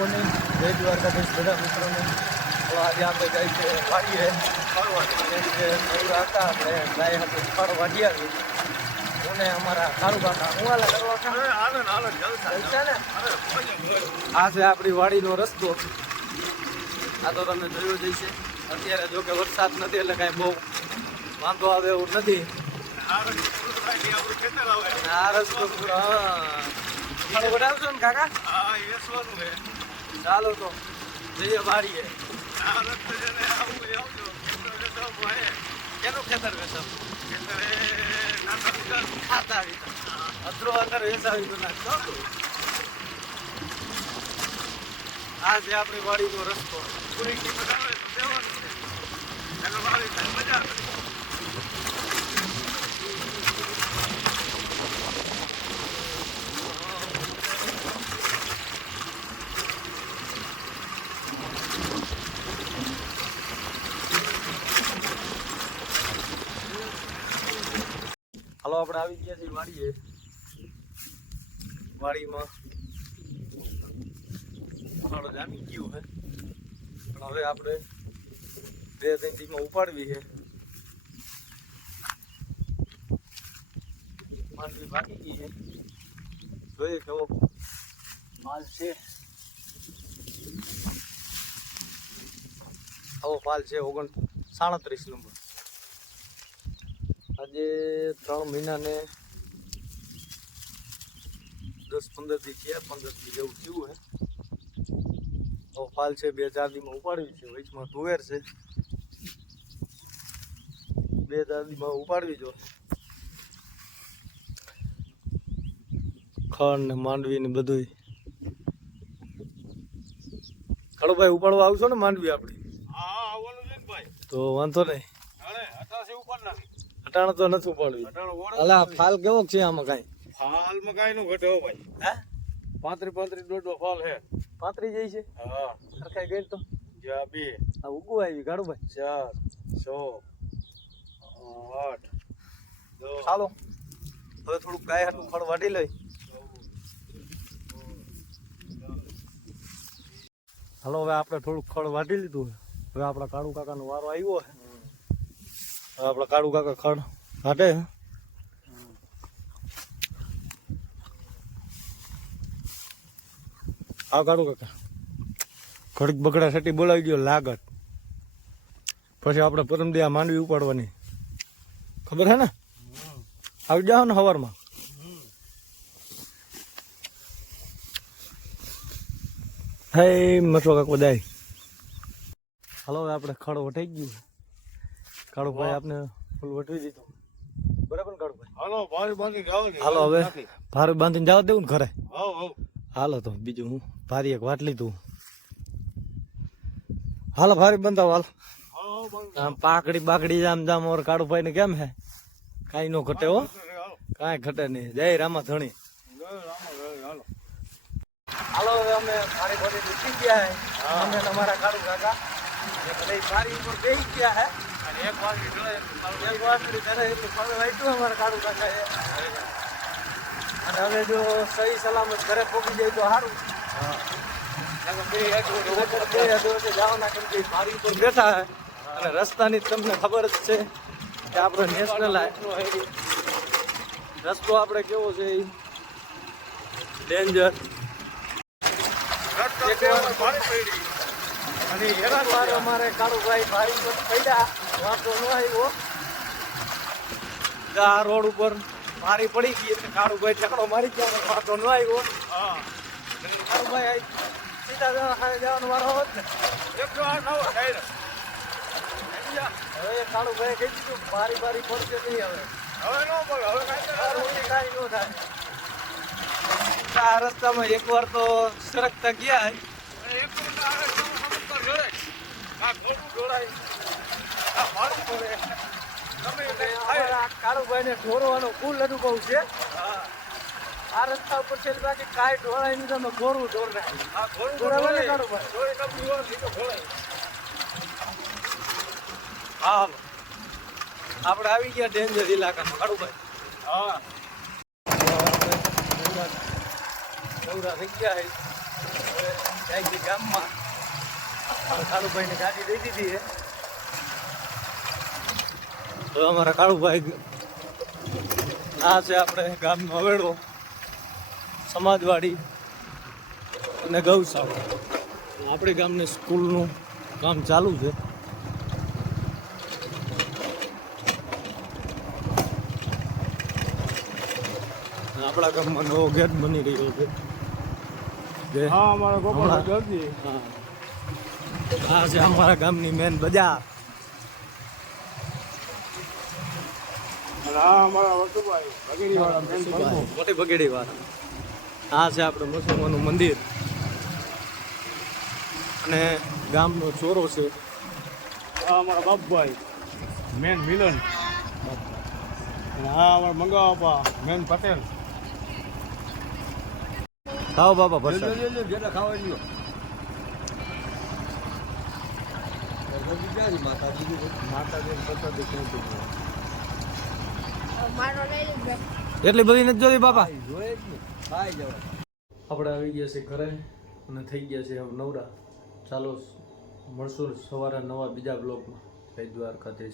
Morning જય દ્વારકાધીશ બધા મિત્રોને. આજે આપણે જાય છે વાડીએ ફરવા હતા આપણે ગાય હતી ફળ વાડી આવી હું અમારા કાળુ કાકા હું જલસા ને આ છે આપણી વાડીનો રસ્તો. આ તો તમે જોયો જ છે. અત્યારે જો કે વરસાદ નથી એટલે કાંઈ બહુ વાંધો આવે એવું નથી. આ રસ્તો બનાવશો ને કાકા? ચાલો તો જઈએ વાડીએ. કેનું ખેતર વેચાવ અતરો અંદર વેચાવી તો નાખતો. આ છે આપણી વાડીનો રસ્તો. મજા હાલો આપણે આવી ગયા છીએ વાડીએ. વાડીમાં ફળ જામી ગયું છે પણ હવે આપણે 2-3 દિવસમાં ઉપાડવી છે. માંડવી બાકી ગઈ છે. જોઈએ કેવો માલ છે. આવો પાલ છે 37 નંબર. આજે 3 મહિનાને 10-15 દી થયા, 15 દી જેવું થયું હે. તો ફાલ છે 2-4 દીમાં ઉપાડવી છે. વચમાં તુવેર છે 2-4 દીમાં ઉપાડવી જો. ખડ ને માંડવી ને બધું. ખડોભાઈ ઉપાડવા આવશો ને માંડવી આપણી? હા આવવાનું છે ને ભાઈ. તો વાંધો નહીં. અરે હટાશે ઉપર નાખી. અટાણ તો નથી ઉપાડવી. અલા ફાલ કેવો છે આમાં? કાંઈ ફાલમાં કાંઈ નું ઘટે હો ભાઈ. હે 35 દોઢો ફાલ હે. 35 જાય છે. હા સરખાઈ ગઈ તો જા 2 આ ઉગુ આવી ગાડો ભાઈ. 4 6 8 10 ચાલો હવે થોડુંક ગાય હાટું ફળ વાટી લઈ. હાલો હવે આપણે થોડુંક ફળ વાટી લીધું. હવે આપણા કાળુ કાકાનો વારો આવ્યો છે. હવે આપણા કાળુ કાકા ખડ વાટે. આ કાળુ કાકા ઘડીક બગડા સટી બોલાવી ગયો લાગત. પછી આપણે પરમદી આ માંડવી ઉપાડવાની ખબર હે ને? આવી જાઓ ને સવારમાં. હે મસવા કાક બધાય. હાલો હવે આપણે ખડ વટાઈ ગયું. કાળુભાઈ આપને ફૂલ વટવી દીધું બરાબર ને કાળુભાઈ? હાલો ભાઈ બાકી જાવ ને. હાલો હવે ભારે બાંધીને જવા દેવું ને ઘરે. હાવ હાવ હાલો તો બીજું હું ભારી એક વાટ લીધું. હાલો ભારી બંધાવ. હાલ આમ પાકડી બાકડી જામ જામ ઓર કાળુભાઈ ને કેમ હે? કાંઈ નો ઘટે હો, કાંઈ ઘટે નહીં. જય રામા ધણી. હાલો હવે અમે ભારી ભરી ઉઠી ગયા હે. અમે તમારા કાળુ કાકા ભારી ઉપર બેસી ગયા હે. એક વાગી ગયો એક વાટડી ઘરે એટલું ફળ વાટ્યું અમારા કાળુ કાકા એ. અને હવે જો સહી સલામત ઘરે પહોંચી જાય તો સારું. જવાના કેમ કે ભારી ઉપર બેઠા હે. અને રસ્તાની તમને ખબર જ છે કે આપણે નેશનલ રસ્તો આપણે કેવો છે ડેન્જર. અને એવા વાર અમારે કાળુભાઈ ભારી પર પડ્યા વાંધો ન આવ્યો. આ રોડ ઉપર મારી પડી ગઈ એટલે કાળુભાઈ ઠેકડો મારી ગયા વાંધો ન આવ્યો. કાળુભાઈ સીધા જવાનો વારો હોત ને. હવે કાળુભાઈ કહી દીધું બારી પડશે નહીં. હવે કાંઈ ન થાય. આ રસ્તામાં એકવાર તો સરકતા ગયા. કાળુભાઈ ને ઢોરવાનો ફૂલ અનુભવ છે. આ રસ્તા ઉપર છે બાકી કાંઈ ઢોળાય નહીં. તમે ઘોરું ઢોર નાખી કાળુભાઈ. હા આપણે આવી ગયા ડેન્જર ઇલાકામાં કાળુભાઈ. હા થઈ ગયા જાય છે ગામમાં. કાળુભાઈને ગાડી દઈ દીધી છે. તો અમારા કાળુભાઈ આ છે આપણે ગામનો હવેડો, સમાજવાડી અને ગૌશાળા. આપણી ગામની સ્કૂલનું કામ ચાલુ છે. આપણા ગામમાં નવો ગેટ બની રહ્યો છે. હા અમારા ગોપાલ જલ્દી. હા. આ છે અમારા ગામની મેન બજાર. અને આ અમારા વસુભાઈ બગેડીવાળા મેન પ્રમુખ. મોટી બગેડી વાળા. આ છે આપણે મુસલમાનનું મંદિર અને ગામનો ચોરો છે. આ અમારા બાપભાઈ મેન મિલન. અને આ અમારા મંગાવા મેન પટેલ. ખાઓ બાપા ભરસાદ. જેટલા ખાવા લ્યો. માતાજી પ્રસાદ એટલી બધી નથી જોઈ બાપા. જોઈએ જ ને ખાઈ જવાય. આપણે આવી ગયા છે ઘરે અને થઈ ગયા છે હવે નવરા. ચાલો મળશું સવારે નવા બીજા બ્લોગમાં. જય દ્વારકાધીશ.